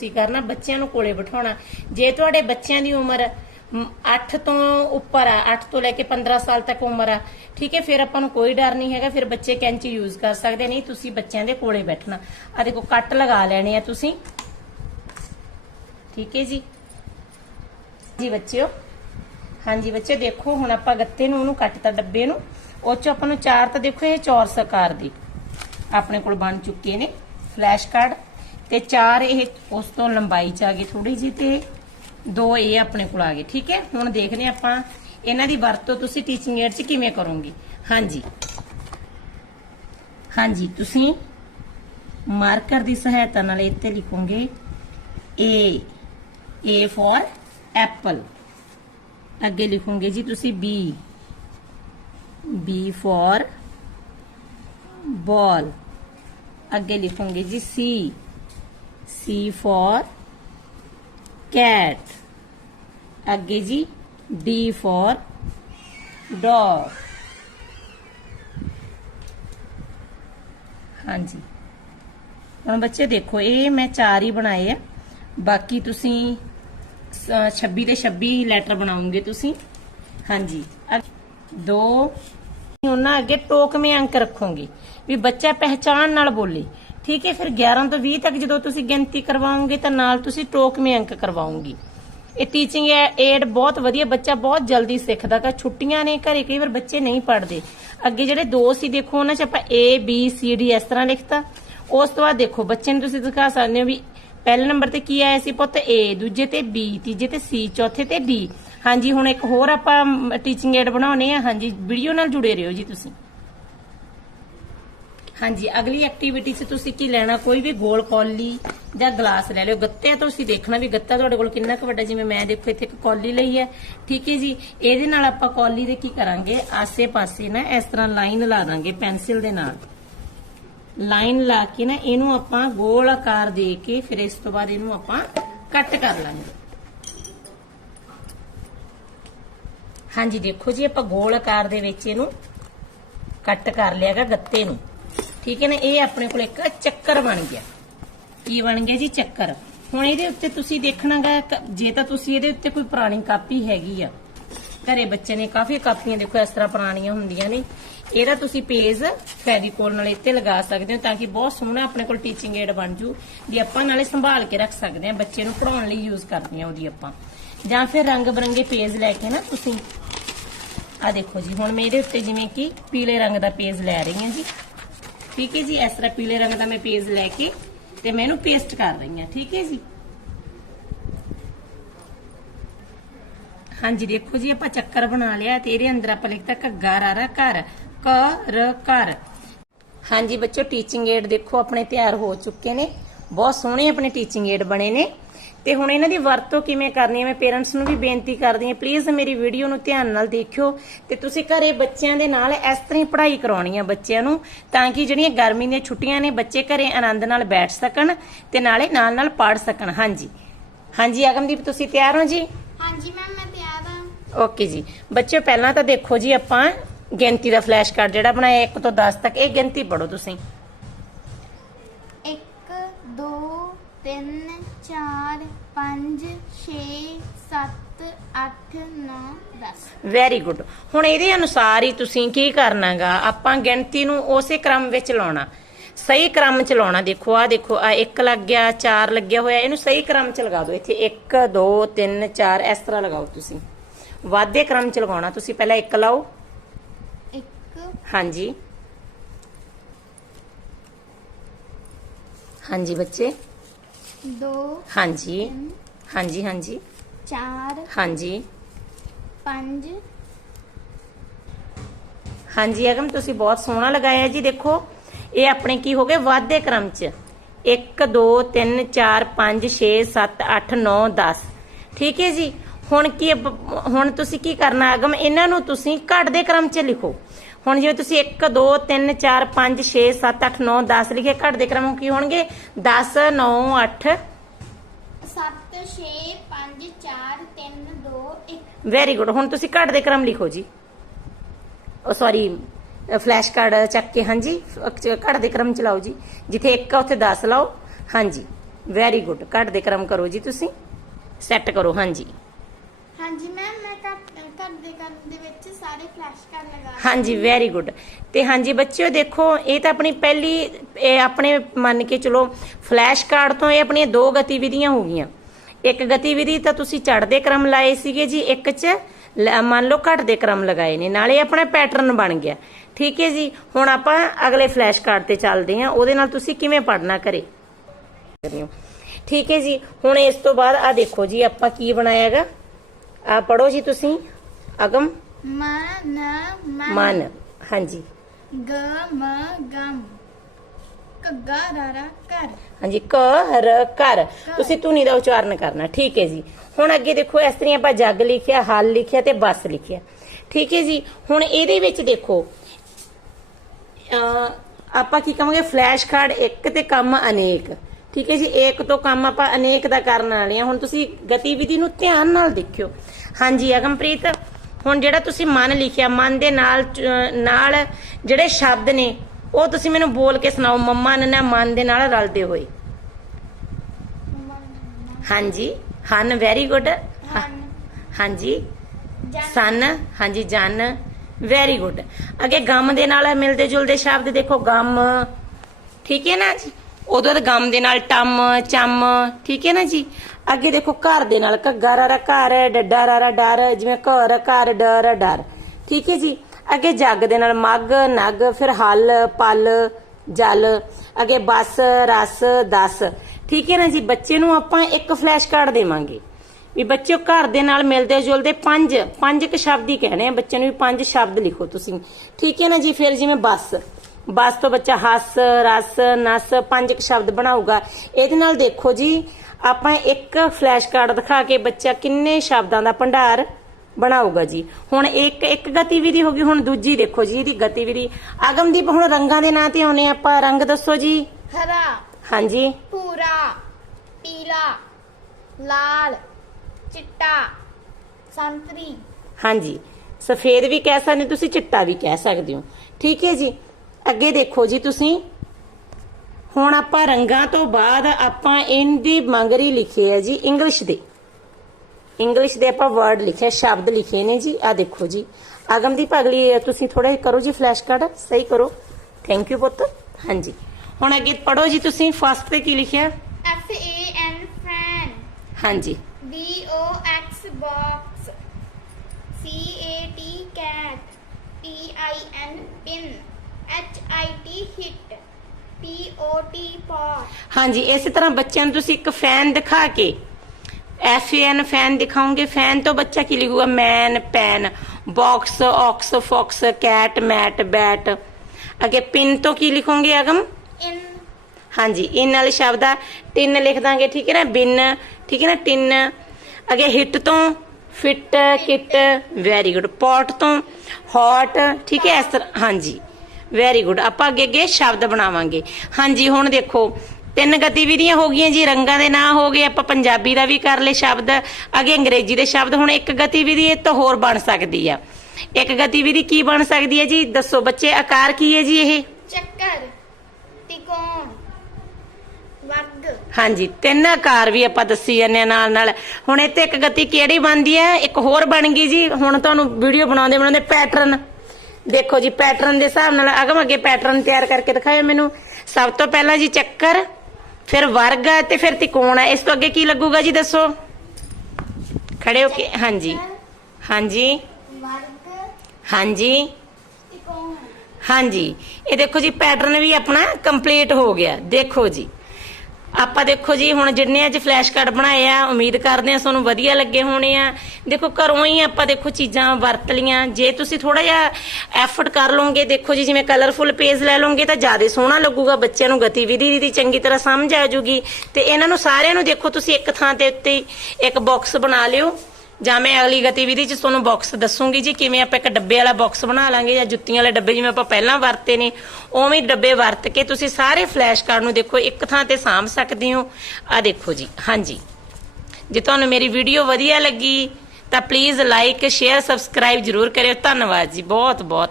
ਤੁਸੀਂ ਕਰਨਾ, ਬੱਚਿਆਂ ਨੂੰ ਕੋਲੇ ਬਿਠਾਉਣਾ। ਜੇ ਤੁਹਾਡੇ ਬੱਚਿਆਂ ਦੀ ਉਮਰ 8 ਤੋਂ ਉੱਪਰ ਆ 8 ਤੋਂ ਲੈ ਕੇ 15 ਸਾਲ ਤੱਕ ਉਮਰ ਆ, ਠੀਕ ਹੈ, ਫਿਰ ਆਪਾਂ ਨੂੰ ਕੋਈ ਡਰ ਨਹੀਂ ਹੈਗਾ, ਫਿਰ ਬੱਚੇ ਕੈਂਚੀ ਯੂਜ਼ ਕਰ ਸਕਦੇ ਨਹੀਂ ਤੁਸੀਂ ਬੱਚਿਆਂ ਦੇ ਕੋਲੇ ਬੈਠਣਾ। ਆ ਦੇਖੋ, ਕੱਟ ਲਗਾ ਲੈਣੇ ਆ ਤੁਸੀਂ। ਠੀਕ ਹੈ ਜੀ। ਜੀ ਬੱਚਿਓ। ਹਾਂਜੀ ਬੱਚੇ ਦੇਖੋ, ਹੁਣ ਆਪਾਂ ਗੱਤੇ ਨੂੰ, ਉਹਨੂੰ ਕੱਟਤਾ ਡੱਬੇ ਨੂੰ। ਉਹ ਚ ਆਪਾਂ ਨੂੰ ਚਾਰ ਤਾਂ ਦੇਖੋ, ਇਹ ਚੌਰਸ ਆਕਾਰ ਦੀ ਆਪਣੇ ਕੋਲ ਬਣ ਚੁੱਕੇ ਨੇ। ਫਲੈਸ਼ ਕਾਰਡ ਤੇ ਚਾਰ ਇਹ ਉਸ ਤੋਂ ਲੰਬਾਈ ਚ ਆ ਗਏ ਥੋੜੀ ਜਿਹੀ ਤੇ ਦੋ ਇਹ ਆਪਣੇ ਕੋਲ ਆ ਗਏ, ਠੀਕ ਹੈ? ਹੁਣ ਦੇਖਦੇ ਆਪਾਂ ਇਹਨਾਂ ਦੀ ਵਰਤੋਂ ਤੁਸੀਂ ਟੀਚਿੰਗ ਏਡ 'ਚ ਕਿਵੇਂ ਕਰੋਗੇ। ਹਾਂਜੀ। ਹਾਂਜੀ, ਤੁਸੀਂ ਮਾਰਕਰ ਦੀ ਸਹਾਇਤਾ ਨਾਲ ਇੱਥੇ ਲਿਖੋਗੇ A A ਫॉर ਐਪਲ ਅੱਗੇ ਲਿਖੋਗੇ ਜੀ ਤੁਸੀਂ B B ਫੋਰ ਬਾਲ ਅੱਗੇ ਲਿਖੋਗੇ ਜੀ C C ਫॉर ਕੈਟ। ਅੱਗੇ ਜੀ D ਫॉर ਡੌਗ। ਹਾਂਜੀ। ਹੁਣ ਬੱਚੇ ਦੇਖੋ, ਇਹ ਮੈਂ ਚਾਰ ਹੀ ਬਣਾਏ ਆ। ਬਾਕੀ ਤੁਸੀਂ ਸ- 26 ਦੇ 26 ਲੈਟਰ ਬਣਾਉਂਗੇ ਤੁਸੀਂ। ਹਾਂਜੀ। ਦੋ ਉਹਨਾਂ ਅੱਗੇ ਟੋਕਵੇਂ ਅੰਕ ਰੱਖੋਗੇ। ਵੀ ਬੱਚਾ ਪਹਿਚਾਨ ਨਾਲ ਬੋਲੇ। ਠੀਕ ਹੈ, ਫਿਰ 11 ਤੋਂ 20 ਤੱਕ ਜਦੋਂ ਤੁਸੀਂ ਗਿਣਤੀ ਕਰਵਾਓਗੇ ਤਾਂ ਨਾਲ ਤੁਸੀਂ ਟੋਕਵੇਂ ਅੰਕ ਕਰਵਾਓਗੇ। ਇਹ ਟੀਚਿੰਗ ਏਡ ਬਹੁਤ ਵਧੀਆ, ਬੱਚਾ ਬਹੁਤ ਜਲਦੀ ਸਿੱਖਦਾ ਕਿ ਛੁੱਟੀਆਂ ਨੇ ਘਰੇ, ਕਈ ਵਾਰ ਬੱਚੇ ਨਹੀਂ ਪੜ੍ਹਦੇ। ਅੱਗੇ ਜਿਹੜੇ ਦੋ ਸੀ, ਦੇਖੋ, ਉਹਨਾਂ 'ਚ ਆਪਾਂ A, B, C, D ਇਸ ਤਰ੍ਹਾਂ ਲਿਖਤਾ। ਉਸ ਤੋਂ ਬਾਅਦ ਦੇਖੋ, ਬੱਚੇ ਨੂੰ ਤੁਸੀਂ ਦਿਖਾ ਸਕਦੇ ਹੋ ਵੀ ਪਹਿਲੇ ਨੰਬਰ ਤੇ ਕੀ ਆਇਆ ਸੀ ਪੁੱਤ? A, ਦੂਜੇ ਤੇ B, ਤੀਜੇ ਤੇ C, ਚੌਥੇ ਤੇ D ਹਾਂਜੀ, ਹੁਣ ਇੱਕ ਹੋਰ ਆਪਾਂ ਟੀਚਿੰਗ ਏਡ ਬਣਾਉਣੇ ਆ। ਹਾਂਜੀ, ਵੀਡੀਓ ਨਾਲ ਜੁੜੇ ਰਹੋ ਜੀ ਤੁਸੀਂ। ਹਾਂਜੀ, ਅਗਲੀ ਐਕਟੀਵਿਟੀ 'ਚ ਤੁਸੀਂ ਕੀ ਲੈਣਾ? ਕੋਈ ਵੀ ਗੋਲ ਕੌਲੀ ਜਾਂ ਗਲਾਸ ਲੈ ਲਿਓ। ਗੱਤੇ ਤੋਂ ਤੁਸੀਂ ਦੇਖਣਾ ਵੀ ਗੱਤਾ ਤੁਹਾਡੇ ਕੋਲ ਕਿੰਨਾ ਕੁ ਵੱਡਾ, ਜਿਵੇਂ ਮੈਂ ਦੇਖੋ ਇੱਥੇ ਇੱਕ ਕੌਲੀ ਲਈ ਹੈ। ਠੀਕ ਹੈ ਜੀ? ਇਹਦੇ ਨਾਲ ਆਪਾਂ ਕੌਲੀ ਦੇ ਕੀ ਕਰਾਂਗੇ? ਆਸੇ-ਪਾਸੇ ਨਾ ਇਸ ਤਰ੍ਹਾਂ ਲਾਈਨ ਲਾ ਦਾਂਗੇ, ਪੈਨਸਿਲ ਦੇ ਨਾਲ। ਲਾਈਨ ਲਾ ਕੇ ਨਾ ਇਹਨੂੰ ਆਪਾਂ ਗੋਲ ਆਕਾਰ ਦੇ ਕੇ ਫਿਰ ਇਸ ਤੋਂ ਬਾਅਦ ਇਹਨੂੰ ਆਪਾਂ ਕੱਟ ਕਰ ਲਾਂਗੇ। ਹਾਂਜੀ, ਦੇਖੋ ਜੀ, ਆਪਾਂ ਗੋਲ ਆਕਾਰ ਦੇ ਵਿੱਚ ਇਹਨੂੰ ਕੱਟ ਕਰ ਲਿਆਗਾ ਗੱਤੇ ਨੂੰ। ਠੀਕ ਹੈ ਨਾ? ਇਹ ਆਪਣੇ ਕੋਲ ਇੱਕ ਚੱਕਰ ਬਣ ਗਿਆ। ਕੀ ਬਣ ਗਿਆ ਜੀ? ਚੱਕਰ। ਹੁਣ ਇਹਦੇ ਉੱਤੇ ਤੁਸੀਂ ਦੇਖਣਾਗਾ ਜੇ ਤਾਂ ਤੁਸੀਂ ਇਹਦੇ ਉੱਤੇ ਕੋਈ ਪੁਰਾਣੀ ਕਾਪੀ ਹੈਗੀ ਆ, ਘਰੇ ਬੱਚੇ ਨੇ ਕਾਫੀ ਕਾਪੀਆਂ, ਦੇਖੋ ਇਸ ਤਰ੍ਹਾਂ ਪੁਰਾਣੀਆਂ ਹੁੰਦੀਆਂ ਨੇ, ਇਹਦਾ ਤੁਸੀਂ ਪੇਜ ਫੈਵੀਕੋਲ ਨਾਲ ਇੱਥੇ ਲਗਾ ਸਕਦੇ ਹੋ ਤਾਂ ਕਿ ਬਹੁਤ ਸੋਹਣਾ ਆਪਣੇ ਕੋਲ ਟੀਚਿੰਗ ਏਡ ਬਣ ਜੂ, ਵੀ ਆਪਾਂ ਨਾਲੇ ਸੰਭਾਲ ਕੇ ਰੱਖ ਸਕਦੇ ਹਾਂ, ਬੱਚੇ ਨੂੰ ਪੜਾਉਣ ਲਈ ਯੂਜ਼ ਕਰਦੇ ਹਾਂ ਉਹਦੀ ਆਪਾਂ। ਜਾਂ ਫਿਰ ਰੰਗ ਬਰੰਗੇ ਪੇਜ ਲੈ ਕੇ ਨਾ ਤੁਸੀਂ ਆ ਦੇਖੋ ਜੀ, ਹੁਣ ਮੈਂ ਇਹਦੇ ਉੱਤੇ ਜਿਵੇਂ ਕਿ ਪੀਲੇ ਰੰਗ ਦਾ ਪੇਜ ਲੈ ਰਹੀ ਹਾਂ ਜੀ। ਠੀਕ ਹੈ ਜੀ? ਇਸ ਤਰ੍ਹਾਂ ਪੀਲੇ ਰੰਗ ਦਾ ਮੈਂ ਪੇਜ ਲੈ ਕੇ ਤੇ ਮੈਂ ਇਹਨੂੰ ਪੇਸਟ ਕਰ ਰਹੀ ਹਾਂ, ਠੀਕ ਹੈ ਜੀ? ਹਾਂਜੀ, ਦੇਖੋ ਜੀ, ਆਪਾਂ ਚੱਕਰ ਬਣਾ ਲਿਆ ਤੇ ਇਹਦੇ ਅੰਦਰ ਆਪਾਂ ਲਿਖਤਾ ਘੱਗਾ ਰਾਰਾ ਘਰ, ਕ ਕਰ ਹਾਂਜੀ, ਬੱਚੋ ਟੀਚਿੰਗ ਏਡ ਦੇਖੋ, ਆਪਣੇ ਤਿਆਰ ਹੋ ਚੁੱਕੇ ਨੇ। ਬਹੁਤ ਸੋਹਣੇ ਆਪਣੇ ਟੀਚਿੰਗ ਏਡ ਬਣੇ ਨੇ। ਤੇ ਹੁਣ ਇਹਨਾਂ ਦੀ ਵਰਤੋਂ ਕਿਵੇਂ ਕਰਨੀ ਹੈ ਮੈਂ ਪੇਰੈਂਟਸ ਨੂੰ ਵੀ ਬੇਨਤੀ ਕਰਦੀ ਹਾਂ ਪਲੀਜ਼ ਮੇਰੀ ਵੀਡੀਓ ਨੂੰ ਧਿਆਨ ਨਾਲ ਦੇਖਿਓ ਤੇ ਤੁਸੀਂ ਘਰੇ ਬੱਚਿਆਂ ਦੇ ਨਾਲ ਇਸ ਤਰ੍ਹਾਂ ਹੀ ਪੜ੍ਹਾਈ ਕਰਾਉਣੀ ਹੈ ਬੱਚਿਆਂ ਨੂੰ ਤਾਂ ਕਿ ਜਿਹੜੀਆਂ ਗਰਮੀ ਦੀਆਂ ਛੁੱਟੀਆਂ ਨੇ ਬੱਚੇ ਘਰੇ ਆਨੰਦ ਨਾਲ ਬੈਠ ਸਕਣ ਤੇ ਨਾਲੇ ਨਾਲ ਨਾਲ ਪੜ੍ਹ ਸਕਣ। ਹਾਂਜੀ। ਹਾਂਜੀ ਅਗਮਦੀਪ ਤੁਸੀਂ ਤਿਆਰ ਹੋ ਜੀ? ਹਾਂਜੀ ਮੈਮ ਮੈਂ ਤਿਆਰ ਹਾਂ। ਓਕੇ ਜੀ। ਬੱਚਿਓ ਪਹਿਲਾਂ ਤਾਂ ਦੇਖੋ ਜੀ ਆਪਾਂ ਗਿਣਤੀ ਦਾ ਫਲੈਸ਼ ਕਾਰਡ ਜਿਹੜਾ ਬਣਾਇਆ 1 ਤੋਂ 10 ਤੱਕ ਇਹ ਗਿਣਤੀ ਪੜੋ ਤੁਸੀਂ। 3 4 5 6 7 8 9 10 ਵੈਰੀ ਗੁੱਡ ਹੁਣ ਇਹਦੇ ਅਨੁਸਾਰ ਹੀ ਤੁਸੀਂ ਕੀ ਕਰਨਾਗਾ? ਆਪਾਂ ਗਿਣਤੀ ਨੂੰ ਉਸੇ ਕ੍ਰਮ ਵਿੱਚ ਲਾਉਣਾ। ਸਹੀ ਕ੍ਰਮ ਚ ਲਾਉਣਾ। ਦੇਖੋ ਆ ਦੇਖੋ ਆ 1 ਲੱਗ ਗਿਆ 4 ਲੱਗਿਆ ਹੋਇਆ। ਇਹਨੂੰ ਸਹੀ ਕ੍ਰਮ ਚ ਲਗਾ ਦਿਓ। ਇੱਥੇ 1 2 3 4 ਇਸ ਤਰ੍ਹਾਂ ਲਗਾਓ ਤੁਸੀਂ। ਵਾਧੇ ਕ੍ਰਮ ਚ ਲਗਾਉਣਾ। ਤੁਸੀਂ ਪਹਿਲਾਂ 1 ਲਾਓ। 1 ਹਾਂਜੀ। ਹਾਂਜੀ ਬੱਚੇ। 2 ਹਾਂਜੀ। 3 ਹਾਂਜੀ ਹਾਂਜੀ। 4 ਹਾਂਜੀ। 5 ਹਾਂਜੀ ਅਗਮ ਤੁਸੀਂ ਬਹੁਤ ਸੋਹਣਾ ਲਗਾਇਆ ਜੀ ਦੇਖੋ। ਇਹ ਆਪਣੇ ਕੀ ਹੋ ਗਏ? ਵਾਧੇ ਕ੍ਰਮ ਚ। 1 2 3 4 5 6 7 8 9 10 ਠੀਕ ਹੈ ਜੀ? ਹੁਣ ਕੀ ਹੁਣ ਤੁਸੀਂ ਕੀ ਕਰਨਾ ਅਗਮ? ਇਹਨਾਂ ਨੂੰ ਤੁਸੀਂ ਘਟਦੇ ਕ੍ਰਮ ਚ ਲਿਖੋ। ਹੁਣ ਜਿਵੇਂ ਤੁਸੀਂ 1 2 3 4 5 6 7 8 9 10 ਲਿਖੇ ਘਟਦੇ ਕ੍ਰਮ ਕੀ ਹੋਣਗੇ? 10 9 8 7 6 5 4 3 2 1 ਵੈਰੀ ਗੁੱਡ ਹੁਣ ਤੁਸੀਂ ਘਟਦੇ ਕ੍ਰਮ ਲਿਖੋ ਜੀ। ਉਹ ਸੌਰੀ ਫਲੈਸ਼ ਕਾਰਡ ਚੱਕ ਕੇ ਹਾਂਜੀ ਘਟਦੇ ਕ੍ਰਮ ਚ ਲਾਓ ਜੀ। ਜਿੱਥੇ 1 ਆ ਉੱਥੇ 10 ਲਾਓ। ਹਾਂਜੀ ਵੈਰੀ ਗੁੱਡ ਘੱਟ ਦੇ ਕਰਮ ਕਰੋ ਜੀ ਤੁਸੀਂ। ਸੈੱਟ ਕਰੋ ਹਾਂਜੀ। ਹਾਂਜੀ ਮੈਮ ਘਰ ਦੇ ਕੰਮ ਦੇ ਵਿੱਚ ਸਾਰੇ ਫਲੈਸ਼ ਕਾਰਡ ਲਗਾ ਹਾਂਜੀ ਵੈਰੀ ਗੁੱਡ ਤੇ ਹਾਂਜੀ ਬੱਚਿਓ ਦੇਖੋ ਇਹ ਤਾਂ ਆਪਣੀ ਪਹਿਲੀ ਇਹ ਆਪਣੇ ਮੰਨ ਕੇ ਚਲੋ ਫਲੈਸ਼ ਕਾਰਡ ਤੋਂ ਇਹ ਆਪਣੀਆਂ ਦੋ ਗਤੀਵਿਧੀਆਂ ਹੋ ਗਈਆਂ। ਇੱਕ ਗਤੀਵਿਧੀ ਤਾਂ ਤੁਸੀਂ ਚੜ੍ਹਦੇ ਕ੍ਰਮ ਲਾਏ ਸੀਗੇ ਜੀ ਇੱਕ 'ਚ ਮੰਨ ਲਓ ਘਟਦੇ ਕ੍ਰਮ ਲਗਾਏ ਨੇ ਨਾਲੇ ਆਪਣਾ ਪੈਟਰਨ ਬਣ ਗਿਆ। ਠੀਕ ਹੈ ਜੀ ਹੁਣ ਆਪਾਂ ਅਗਲੇ ਫਲੈਸ਼ ਕਾਰਡ ਤੇ ਚੱਲਦੇ ਹਾਂ ਉਹਦੇ ਨਾਲ ਤੁਸੀਂ ਕਿਵੇਂ ਪੜਨਾ ਕਰੇ ਠੀਕ ਹੈ ਜੀ ਹੁਣ ਇਸ ਤੋਂ ਬਾਅਦ ਆ ਦੇਖੋ ਜੀ ਆਪਾਂ ਕੀ ਬਣਾਇਆਗਾ ਆ ਪੜੋ ਜੀ ਤੁਸੀਂ। ਅਗਮ ਮਨ ਮਨ। ਹਾਂਜੀ। ਗ ਮ ਗਮ। ਕੱਗਾ ਰਾਰਾ ਕਰ ਹਾਂਜੀ ਕ ਰ ਕਰ ਤੁਸੀਂ ਧੁਨੀ ਦਾ ਉਚਾਰਨ ਕਰਨਾ ਠੀਕ ਹੈ ਜੀ। ਹੁਣ ਅੱਗੇ ਦੇਖੋ ਇਸ ਤਰ੍ਹਾਂ ਆਪਾਂ ਜੱਗ ਲਿਖਿਆ ਹਲ ਲਿਖਿਆ ਤੇ ਬਸ ਲਿਖਿਆ। ਠੀਕ ਹੈ ਜੀ ਹੁਣ ਇਹਦੇ ਵਿੱਚ ਦੇਖੋ ਆਪਾਂ ਕੀ ਕਹਾਂਗੇ ਫਲੈਸ਼ ਕਾਰਡ ਇੱਕ ਤੇ ਕੰਮ ਅਨੇਕ। ਠੀਕ ਹੈ ਜੀ ਇੱਕ ਤੋਂ ਕੰਮ ਆਪਾਂ ਅਨੇਕ ਦਾ ਕਰਨ ਵਾਲੇ ਆ ਹੁਣ ਤੁਸੀਂ ਗਤੀਵਿਧੀ ਨੂੰ ਧਿਆਨ ਨਾਲ ਦੇਖਿਓ। ਹਾਂਜੀ ਅਗਮਪ੍ਰੀਤ। ਹੁਣ ਜਿਹੜਾ ਤੁਸੀਂ ਮਨ ਲਿਖਿਆ ਮਨ ਦੇ ਨਾਲ ਨਾਲ ਜਿਹੜੇ ਸ਼ਬਦ ਨੇ ਉਹ ਤੁਸੀਂ ਮੈਨੂੰ ਬੋਲ ਕੇ ਸੁਣਾਓ। ਮੰਮਾ ਨੇ ਮਨ ਦੇ ਨਾਲ ਰਲਦੇ ਹੋਏ। ਹਾਂਜੀ ਹਨ ਵੈਰੀ ਗੁੱਡ ਹਾਂਜੀ। ਸਨ ਹਾਂਜੀ ਜਨ ਵੈਰੀ ਗੁੱਡ ਅੱਗੇ ਗਮ ਦੇ ਨਾਲ ਮਿਲਦੇ ਜੁਲਦੇ ਸ਼ਬਦ ਦੇਖੋ ਗਮ। ਠੀਕ ਹੈ ਨਾ? ਜੀ ਉਦੋਂ ਤਾਂ ਗਮ ਦੇ ਨਾਲ ਟਮ, ਚਮ, ਠੀਕ ਹੈ ਨਾ ਜੀ? ਅੱਗੇ ਦੇਖੋ ਘਰ ਦੇ ਨਾਲ ਘੱਗਾ ਰਾਰਾ ਘਰ, ਡੱਡਾ ਰਾਰਾ ਡਰ, ਜਿਵੇਂ ਘਰ ਘਰ, ਡਰ ਡਰ। ਠੀਕ ਹੈ ਜੀ? ਅੱਗੇ ਜੱਗ ਦੇ ਨਾਲ ਮੱਗ, ਨਗ, ਫਿਰ ਹਲ, ਪਲ, ਜਲ। ਅੱਗੇ ਬਸ, ਰਸ, ਦਸ। ਠੀਕ ਹੈ ਨਾ ਜੀ? ਬੱਚੇ ਨੂੰ ਆਪਾਂ ਇੱਕ ਫਲੈਸ਼ ਕਾਰਡ ਦੇਵਾਂਗੇ। ਵੀ ਬੱਚਿਓ, ਘਰ ਦੇ ਨਾਲ ਮਿਲਦੇ ਜੁਲਦੇ ਪੰਜ ਪੰਜ ਕ ਸ਼ਬਦ ਹੀ ਕਹਿਣੇ ਆ। ਬੱਚੇ ਨੂੰ ਵੀ ਪੰਜ ਸ਼ਬਦ ਲਿਖੋ ਤੁਸੀਂ। ਠੀਕ ਹੈ ਨਾ ਜੀ? ਫਿਰ ਜਿਵੇਂ ਬੱਸ। ਬੱਸ ਤੋਂ ਬੱਚਾ ਹੱਸ ਰਸ ਨਸ ਪੰਜ ਕ ਸ਼ਬਦ ਬਣਾਊਗਾ। ਇਹਦੇ ਨਾਲ ਦੇਖੋ ਜੀ ਆਪਾਂ ਇੱਕ ਫਲੈਸ਼ ਕਾਰਡ ਦਿਖਾ ਕੇ ਬੱਚਾ ਕਿੰਨੇ ਸ਼ਬਦਾਂ ਦਾ ਭੰਡਾਰ ਬਣਾਊਗਾ ਜੀ। ਹੁਣ ਇੱਕ ਇੱਕ ਗਤੀਵਿਧੀ ਹੋ ਗਈ ਹੁਣ ਦੂਜੀ ਦੇਖੋ ਜੀ ਇਹਦੀ ਗਤੀਵਿਧੀ। ਆਗਮਦੀਪ ਹੁਣ ਰੰਗਾਂ ਦੇ ਨਾਂ ਤੇ ਆਉਨੇ ਆਪਾਂ। ਰੰਗ ਦੱਸੋ ਜੀ। ਹਰਾ ਹਾਂਜੀ। ਭੂਰਾ ਪੀਲਾ ਲਾਲ ਚਿੱਟਾ ਸੰਤਰੀ। ਹਾਂਜੀ। ਸਫੇਦ ਵੀ ਕਹਿ ਸਕਦੇ ਤੁਸੀਂ ਚਿੱਟਾ ਵੀ ਕਹਿ ਸਕਦੇ ਹੋ। ਠੀਕ ਹੈ ਜੀ। ਅੱਗੇ ਦੇਖੋ ਜੀ ਤੁਸੀਂ। ਹੁਣ ਆਪਾਂ ਰੰਗਾਂ ਤੋਂ ਬਾਅਦ ਆਪਾਂ ਇਹਦੀ ਮੰਗਰੀ ਲਿਖੇ ਹੈ ਜੀ ਇੰਗਲਿਸ਼ ਦੇ। ਇੰਗਲਿਸ਼ ਦੇ ਆਪਾਂ ਵਰਡ ਲਿਖਿਆ ਸ਼ਬਦ ਲਿਖੇ ਨੇ ਜੀ ਆ ਦੇਖੋ ਜੀ। ਆਗਮ ਦੀ ਅਗਲੀ ਤੁਸੀਂ ਥੋੜਾ ਕਰੋ ਜੀ ਫਲੈਸ਼ ਕਾਰਡ ਸਹੀ ਕਰੋ। ਥੈਂਕ ਯੂ ਪੁੱਤ। ਹਾਂਜੀ। ਹੁਣ ਅੱਗੇ ਪੜੋ ਜੀ ਤੁਸੀਂ ਫਸਟ ਤੇ ਕੀ ਲਿਖਿਆ? F A N fan ਹਾਂਜੀ। B O X box C A T cat P I N pin H I T hit. P O T pot ਹਾਂਜੀ ਇਸੇ ਤਰ੍ਹਾਂ ਬੱਚਿਆਂ ਨੂੰ ਤੁਸੀਂ ਇੱਕ ਫੈਨ ਦਿਖਾ ਕੇ ਐਫ ਐਨ ਫੈਨ ਦਿਖਾਓਗੇ। ਫੈਨ ਤੋਂ ਬੱਚਾ ਕੀ ਲਿਖੂਗਾ? Man pen box ox fox cat mat bat ਅੱਗੇ ਪਿਨ ਤੋਂ ਕੀ ਲਿਖੋਗੇ ਅਗਮ? In. ਹਾਂਜੀ ਇਨ ਵਾਲੇ ਸ਼ਬਦ ਆ। ਤਿੰਨ ਲਿਖ ਦਾਂਗੇ ਠੀਕ ਹੈ ਨਾ? ਬਿਨ ਠੀਕ ਹੈ ਨਾ? ਤਿੰਨ। ਅੱਗੇ ਹਿੱਟ ਤੋਂ fit kit very good pot ਤੋਂ ਹੌਟ ਠੀਕ ਹੈ? ਇਸ ਤਰ੍ਹਾਂ ਹਾਂਜੀ। ਵੈਰੀ ਗੁੱਡ ਆਪਾਂ ਅੱਗੇ ਅੱਗੇ ਸ਼ਬਦ ਬਣਾਵਾਂਗੇ। ਹਾਂਜੀ ਹੁਣ ਦੇਖੋ। ਤਿੰਨ ਗਤੀਵਿਧੀਆਂ ਹੋ ਗਈਆਂ ਜੀ। ਰੰਗਾਂ ਦੇ ਨਾਂ ਹੋ ਗਏ। ਆਪਾਂ ਪੰਜਾਬੀ ਦਾ ਵੀ ਕਰ ਲਏ ਸ਼ਬਦ। ਅੱਗੇ ਅੰਗਰੇਜ਼ੀ ਦੇ ਸ਼ਬਦ। ਹੁਣ ਇੱਕ ਗਤੀਵਿਧੀ ਇਹ ਤੋਂ ਹੋਰ ਬਣ ਸਕਦੀ ਆ। ਇੱਕ ਗਤੀਵਿਧੀ ਕੀ ਬਣ ਸਕਦੀ ਹੈ ਜੀ? ਦੱਸੋ ਬੱਚੇ ਆਕਾਰ ਕੀ ਹੈ ਜੀ ਇਹ? ਚੱਕਰ ਤਿਕੋਣ ਵਰਗ ਹਾਂਜੀ ਤਿੰਨ ਆਕਾਰ ਵੀ ਆਪਾਂ ਦੱਸੀ ਜਾਂਦੇ ਆ ਨਾਲ ਨਾਲ। ਹੁਣ ਇੱਥੇ ਇੱਕ ਗਤੀ ਕਿਹੜੀ ਬਣਦੀ ਹੈ? ਇੱਕ ਹੋਰ ਬਣ ਗਈ ਜੀ। ਹੁਣ ਤੁਹਾਨੂੰ ਵੀਡੀਓ ਬਣਾਉਂਦੇ ਬਣਾਉਂਦੇ ਪੈਟਰਨ ਦੇਖੋ ਜੀ ਪੈਟਰਨ ਦੇ ਹਿਸਾਬ ਨਾਲ ਅਗਮ ਅੱਗੇ ਪੈਟਰਨ ਤਿਆਰ ਕਰਕੇ ਦਿਖਾਇਓ ਮੈਨੂੰ। ਸਭ ਤੋਂ ਪਹਿਲਾਂ ਜੀ ਚੱਕਰ ਫਿਰ ਵਰਗ ਤੇ ਫਿਰ ਤਿਕੋਣ ਹੈ। ਇਸ ਤੋਂ ਅੱਗੇ ਕੀ ਲੱਗੂਗਾ ਜੀ ਦੱਸੋ? ਖੜੇ ਹੋ ਕੇ ਹਾਂਜੀ। ਹਾਂਜੀ। ਵਰਗ ਹਾਂਜੀ। ਤਿਕੋਣ। ਹਾਂਜੀ। ਇਹ ਦੇਖੋ ਜੀ ਪੈਟਰਨ ਵੀ ਆਪਣਾ ਕੰਪਲੀਟ ਹੋ ਗਿਆ। ਦੇਖੋ ਜੀ। ਆਪਾਂ ਦੇਖੋ ਜੀ, ਹੁਣ ਜਿੰਨੇ ਅੱਜ ਫਲੈਸ਼ ਕਾਰਡ ਬਣਾਏ ਆ, ਉਮੀਦ ਕਰਦੇ ਆ ਤੁਹਾਨੂੰ ਵਧੀਆ ਲੱਗੇ ਹੋਣੇ ਆ। ਦੇਖੋ, ਘਰੋਂ ਹੀ ਆਪਾਂ ਦੇਖੋ ਚੀਜ਼ਾਂ ਵਰਤ ਲੀਆਂ ਜੇ ਤੁਸੀਂ ਥੋੜਾ ਜਿਹਾ ਐਫਰਟ ਕਰ ਲਓਗੇ, ਦੇਖੋ ਜੀ, ਜਿਵੇਂ ਕਲਰਫੁਲ ਪੇਜ ਲੈ ਲਓਗੇ, ਤਾਂ ਜ਼ਿਆਦਾ ਸੋਹਣਾ ਲੱਗੂਗਾ, ਬੱਚਿਆਂ ਨੂੰ ਗਤੀਵਿਧੀ ਦੀ ਚੰਗੀ ਤਰ੍ਹਾਂ ਸਮਝ ਆ ਜੂਗੀ। ਤੇ ਇਹਨਾਂ ਨੂੰ ਸਾਰਿਆਂ ਨੂੰ ਦੇਖੋ, ਤੁਸੀਂ ਇੱਕ ਥਾਂ ਤੇ ਉੱਤੇ ਇੱਕ ਬਾਕਸ ਬਣਾ ਲਿਓ। ਜਾਂ ਮੈਂ ਅਗਲੀ ਗਤੀਵਿਧੀ 'ਚ ਤੁਹਾਨੂੰ ਬਾਕਸ ਦੱਸੂਗੀ ਜੀ, ਕਿਵੇਂ ਆਪਾਂ ਇੱਕ ਡੱਬੇ ਵਾਲਾ ਬਾਕਸ ਬਣਾ ਲਾਂਗੇ ਜਾਂ ਜੁੱਤੀਆਂ ਵਾਲੇ ਡੱਬੇ ਜਿਵੇਂ ਆਪਾਂ ਪਹਿਲਾਂ ਵਰਤੇ ਨੇ, ਉਵੇਂ ਡੱਬੇ ਵਰਤ ਕੇ ਤੁਸੀਂ ਸਾਰੇ ਫਲੈਸ਼ ਕਾਰਡ ਨੂੰ ਦੇਖੋ, ਇੱਕ ਥਾਂ ਤੇ ਸਾਂਭ ਸਕਦੇ ਹੋ। ਆ ਦੇਖੋ ਜੀ, ਹਾਂਜੀ। ਜੇ ਤੁਹਾਨੂੰ ਮੇਰੀ ਵੀਡੀਓ ਵਧੀਆ ਲੱਗੀ, ਤਾਂ ਪਲੀਜ਼ ਲਾਈਕ ਸ਼ੇਅਰ ਸਬਸਕ੍ਰਾਈਬ ਜਰੂਰ ਕਰਿਓ। ਧੰਨਵਾਦ ਜੀ ਬਹੁਤ ਬਹੁਤ